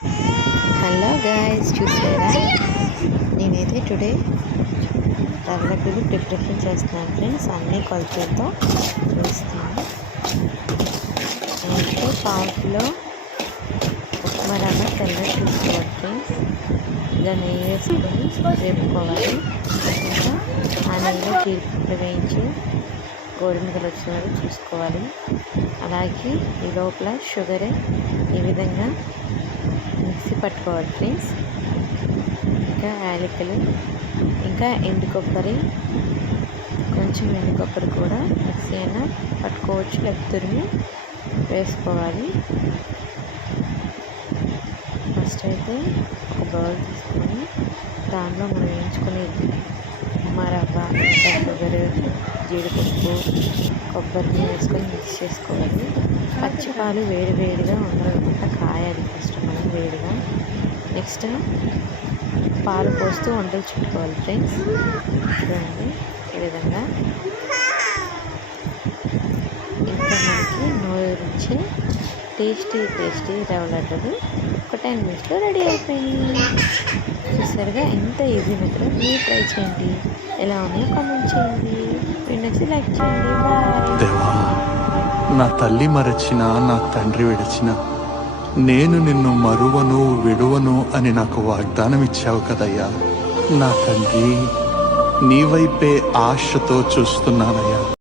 Hello guys, చూసారా? నేనైతే today రవ్వ లడ్డూలు ప్రిపరేషన్ చేస్తున్నాను ఫ్రెండ్స్. అన్ని కొలతలతో వేస్తున్నాను. నేనైతే పావు కిలో ఉప్మా రవ్వ తెల్లగా చూసుకోవాలి ఫ్రెండ్స్. ఇలా నెయ్యి వేసుకొని వేపుకోవాలి. ఇంకా ఆ నెయ్యిలో జీడిపప్పులు వేయించి గోధుమలు వచ్చినట్టు చూసుకోవాలి. అలాగే ఈ లోపల షుగర్ ఈ విధంగా మిక్సీ పట్టుకోవాలి ఫ్రెండ్స్. ఇంకా యాలకులు, ఇంకా ఎండు కొబ్బరి, కొంచెం ఎండు కొబ్బరి కూడా మిక్సీ అయినా పట్టుకోవచ్చు, లేకపోతే తురిమి వేసుకోవాలి. ఫస్ట్ అయితే ఒక బౌల్ తీసుకొని దానిలో మనం వేయించుకునే ఉప్మా రవ్వ, ఇంకా షుగర్, జీడిపప్పు, కొబ్బరిని వేసుకొని మిక్స్ చేసుకోవాలి. పచ్చిపాలు వేడిగా ఉండాలనుకుంటా కాయాలి ఫస్ట్ మనం వేడిగా. నెక్స్ట్ పాలు పోస్తూ వంటలు చుట్టుకోవాలి ఫ్రెండ్స్. చూడండి ఈ విధంగా. ఇంకా మనకి నోరుంచే టేస్టీ రవ్వ లడ్డూలు ఒక 10 మినిట్స్లో రెడీ అయిపోయింది. చూసారుగా, ఎంత ఈజీ మెథడ్. మీరు ట్రై చేయండి. ఎలా ఉన్నాయో కామెంట్ చేయండి. మీరు నచ్చి లైక్ చేయండి. బాయ్. నా తల్లి మరచిన, నా తండ్రి విడిచిన, నేను నిన్ను మరువను విడువను అని నాకు వాగ్దానం ఇచ్చావు కదయ్యా. నా తండ్రి, నీ వైపే ఆశతో చూస్తున్నానయ్యా.